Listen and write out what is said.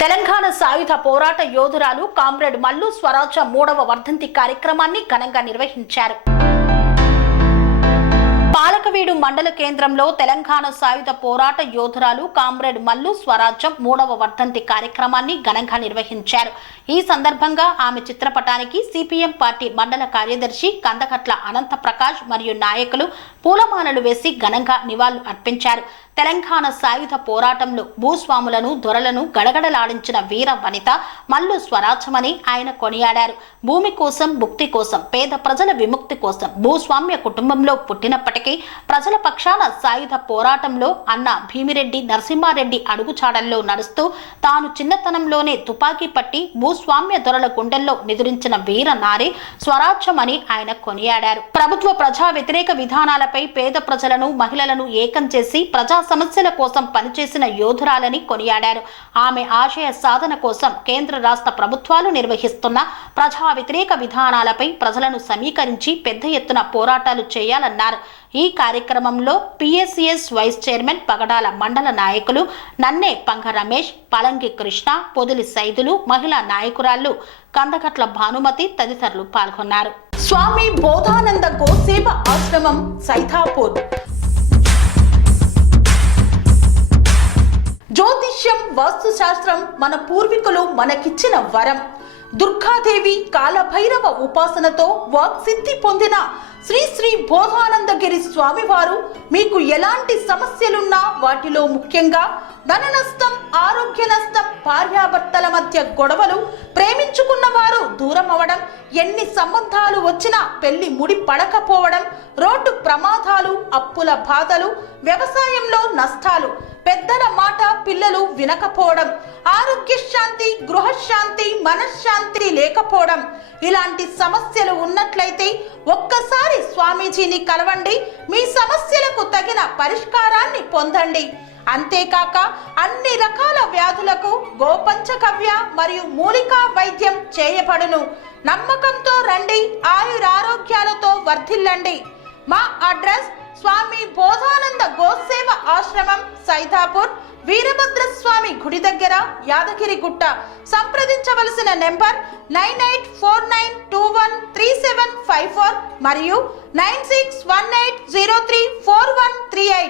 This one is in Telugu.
తెలంగాణ సాయుధ పోరాట యోధురాలు కామ్రేడ్ మల్లు స్వరాజ్య 3వ వర్ధంతి కార్యక్రమాన్ని ఘనంగా నిర్వహించారు. పాలకవీడు మండల కేంద్రంలో తెలంగాణ సాయుధ పోరాట యోధురాలు కామ్రేడ్ మల్లు స్వరాజ్యం 3వ వర్ధంతి కార్యక్రమాన్ని ఘనంగా నిర్వహించారు. ఈ సందర్భంగా ఆమె చిత్రపటానికి సిపిఎం పార్టీ మండల కార్యదర్శి కందకట్ల అనంత ప్రకాష్ మరియు నాయకులు పూలమాలలు వేసి ఘనంగా నివాళులు అర్పించారు. తెలంగాణ సాయుధ పోరాటంలో భూస్వాములను దొరలను గడగడలాడించిన వీర వనిత మల్లు స్వరాజ్యమని ఆయన కొనియాడారు. భూమి కోసం, భుక్తి కోసం, పేద ప్రజల విముక్తి కోసం భూస్వామ్య కుటుంబంలో పుట్టినప్పటికీ ప్రజల పక్షాన సాయుధ పోరాటంలో అన్న భీమిరెడ్డి నరసింహారెడ్డి అడుగుచాడల్లో నడుస్తూ తాను చిన్నతనంలోనే తుపాకీ పట్టి భూస్వామ్య దొరల గుండెల్లో నిదురించిన వీర నారి స్వరాజ్యమని ఆయన కొనియాడారు. ప్రభుత్వ ప్రజా వ్యతిరేక విధానాలపై పేద ప్రజలను, మహిళలను ఏకం చేసి ప్రజా సమస్యల కోసం పనిచేసిన యోధురాలని కొనియాడారు. ఆమె ఆశయ సాధన కోసం కేంద్ర రాష్ట్ర ప్రభుత్వాలు నిర్వహిస్తున్న ప్రజా వ్యతిరేక విధానాలపై ప్రజలను సమీకరించి పెద్ద ఎత్తున పోరాటాలు చేయాలన్నారు. ఈ కార్యక్రమంలో పిఎస్సిఎస్ వైస్ చైర్మన్ పగడాల మండల నాయకులు నన్నే పంగ రమేష్, పలంగి కృష్ణ, పొదిలి సైదులు, మహిళా నాయకురాళ్లు కందకట్ల భానుమతి తదితరులు పాల్గొన్నారు. స్వామి బోధానంద గోసేవ ఆశ్రమం సైథాపూర్. జ్యోతిష్యం, వాస్తుశాస్త్రం మన పూర్వీకులు మనకిచ్చిన వరం. దుర్గాదేవి, కాలభైరవ ఉపాసనతో వాక్సిద్ధి పొందిన శ్రీ శ్రీ బోధానందగిరి స్వామివారు మీకు ఎలాంటి సమస్యలున్నా, వాటిలో ముఖ్యంగా ధన నష్టం, ఆరోగ్య నష్టం, భార్యాభర్తల మధ్య గొడవలు, ప్రేమించుకున్న వారు దూరం అవడం, ఎన్ని సంబంధాలు వచ్చినా పెళ్లి ముడి పడకపోవడం, రోడ్డు ప్రమాదాలు, అప్పుల బాధలు, వ్యవసాయంలో నష్టాలు, పెద్దల మాట పిల్లలు వినకపోవడం, ఆరోగ్య శాంతి, గృహశాంతి, మనశ్శాంతి లేకపోవడం, ఇలాంటి సమస్యలు ఉన్నట్లయితే ఒక్కసారి స్వామీజీని కలవండి. మీ సమస్యలకు తగిన పరిష్కారాన్ని పొందండి. అంతేకాక అన్ని రకాల వ్యాధులకు గోపంచగవ్య మరియు మూలికా వైద్యం చేయబడును. నమ్మకంతో రండి, ఆయురారోగ్యాలతో వర్ధిల్లండి. మా అడ్రస్ స్వామి బోధానంద గోసేవ ఆశ్రమం సైథాపూర్, వీరభద్రస్వామి గుడి దగ్గర, యాదగిరిగుట్ట. సంప్రదించవలసిన నెంబర్ 9849213754 మరియు 9618034138.